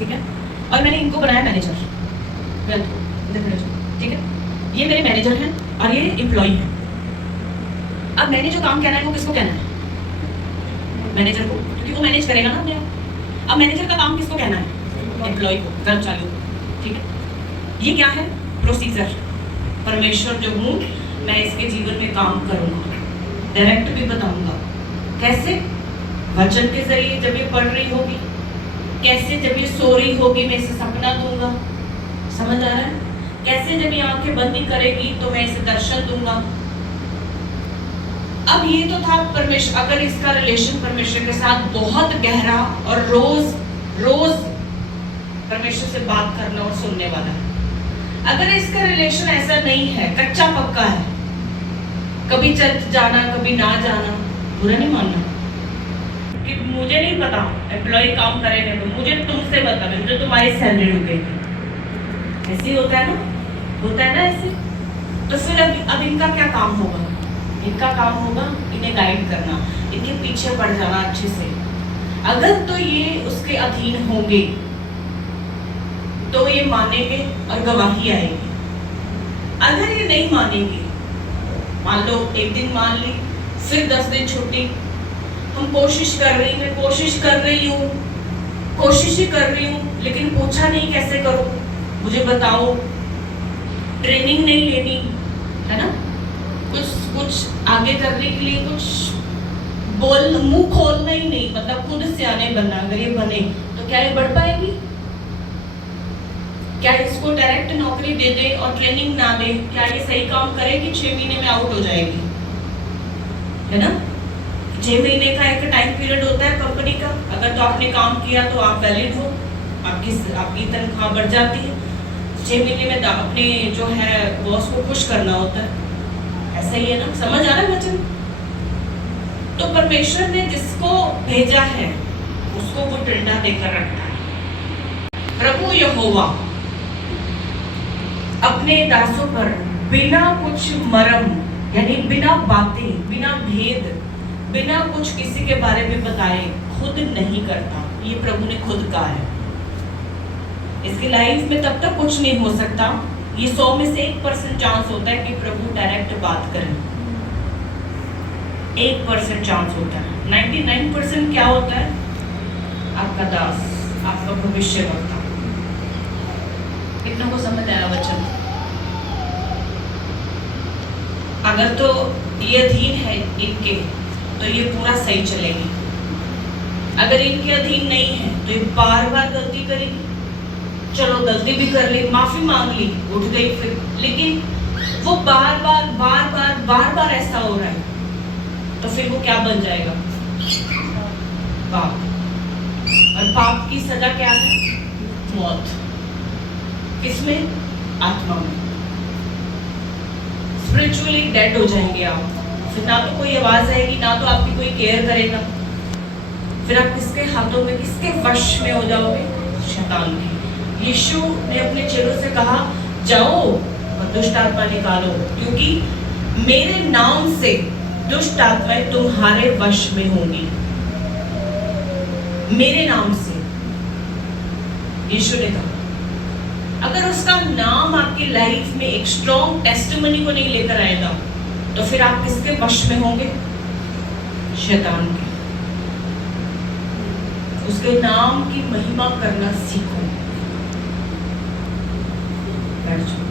ठीक है, और मैंने इनको बनाया मैनेजर, ठीक है, ये मेरे मैनेजर हैं और ये एम्प्लॉई हैं। अब मैंने जो काम कहना है वो किसको कहना है? मैनेजर को, क्योंकि वो मैनेज करेगा ना अपने आप। अब मैनेजर का काम किसको कहना है? एम्प्लॉय को, कर्मचारियों को, ठीक है। ये क्या है? प्रोसीजर। परमेश्वर जो हूँ मैं इसके जीवन में काम करूंगा, डायरेक्ट भी बताऊंगा। कैसे? वचन के जरिए जब ये पढ़ रही होगी, कैसे जब ये सो रही होगी मैं इसे सपना दूंगा, समझ आ रहा है? कैसे जब ये आंखें बंद नहीं करेगी तो मैं इसे दर्शन दूंगा। अब ये तो था परमेश्वर, अगर इसका रिलेशन परमेश्वर के साथ बहुत गहरा और रोज रोज परमेश्वर से बात करना और सुनने वाला है। अगर इसका रिलेशन ऐसा नहीं है, कच्चा पक्का है, कभी चर्च जाना कभी ना जाना, बुरा नहीं मानना कि मुझे नहीं पता एम्प्लॉय काम करेंगे तो मुझे तुमसे बता, मुझे तुम्हारी सैलरी रुकेगी, ऐसे होता है ना, होता है ना ऐसे। तो फिर अब इनका क्या काम होगा? इनका काम होगा इन्हें गाइड करना, इनके पीछे पड़ जाना अच्छे से। अगर तो ये उसके अधीन होंगे तो ये मानेंगे और गवाही आएगी। अगर ये नहीं मानेंगे, मान लो एक दिन मान ली, फिर 10 दिन छुट्टी, हम कोशिश कर रही, मैं कोशिश कर रही हूँ, कोशिश ही कर रही हूँ, लेकिन पूछा नहीं कैसे करो, मुझे बताओ, ट्रेनिंग नहीं लेनी है ना, कुछ आगे करने के लिए कुछ बोल, मुंह खोलना ही नहीं, मतलब खुद सियाने बनना। अगर ये बने तो क्या ये बढ़ पाएगी? क्या इसको डायरेक्ट नौकरी दे दे और ट्रेनिंग ना दे, क्या ये सही काम करेगी? 6 महीने में आउट हो जाएगी, है ना। 6 महीने का एक टाइम पीरियड होता है कंपनी का। अगर तो आपने काम किया तो आप वैलिड हो, आपकी तनख्वाह बढ़ जाती है। 6 महीने में अपने जो है बॉस को खुश करना होता है, ऐसा ही है ना, समझ आ रहा है वचन? तो परमेश्वर ने जिसको भेजा है उसको वो डंडा देकर रखता है। प्रभु यहोवा अपने दासों पर बिना कुछ मरम, यानी बिना बातें, बिना भेद, बिना कुछ किसी के बारे में बताए खुद नहीं करता। ये प्रभु ने खुद कहा है। इसकी लाइफ में तब तक कुछ नहीं हो सकता, ये 100 में से 1% चांस होता है कि प्रभु डायरेक्ट बात करें। 1% चांस होता है। 99% क्या होता है? आपका दास, आपका भविष्यवक्ता। कितनों को समझ आया वचन? अगर तो ये अधीन है इनके तो ये पूरा सही चलेगी। अगर इनके अधीन नहीं है तो ये बार बार गलती करेगी। चलो गलती भी कर ली, माफी मांग ली, उठ गई फिर, लेकिन वो बार बार ऐसा हो रहा है तो फिर वो क्या बन जाएगा? पाप। और पाप की सजा क्या है? मौत। किसमें? आत्मा में। स्पिरिचुअली डेड हो जाएंगे आप। फिर ना तो कोई आवाज आएगी, ना तो आपकी कोई केयर करेगा। फिर आप किसके हाथों में, किसके वश में हो जाओगे? शैतान के। यीशु ने अपने चेलों से कहा, जाओ और दुष्ट आत्मा निकालो, क्योंकि मेरे नाम से दुष्ट आत्माएं तुम्हारे वश में होंगी। मेरे नाम से यीशु ने कहा। अगर उसका नाम आपकी लाइफ में एक स्ट्रॉन्ग टेस्टिमनी को नहीं लेकर आएगा तो फिर आप किसके वश में होंगे? शैतान के। उसके नाम की महिमा करना सीखो। बैठ जाओ।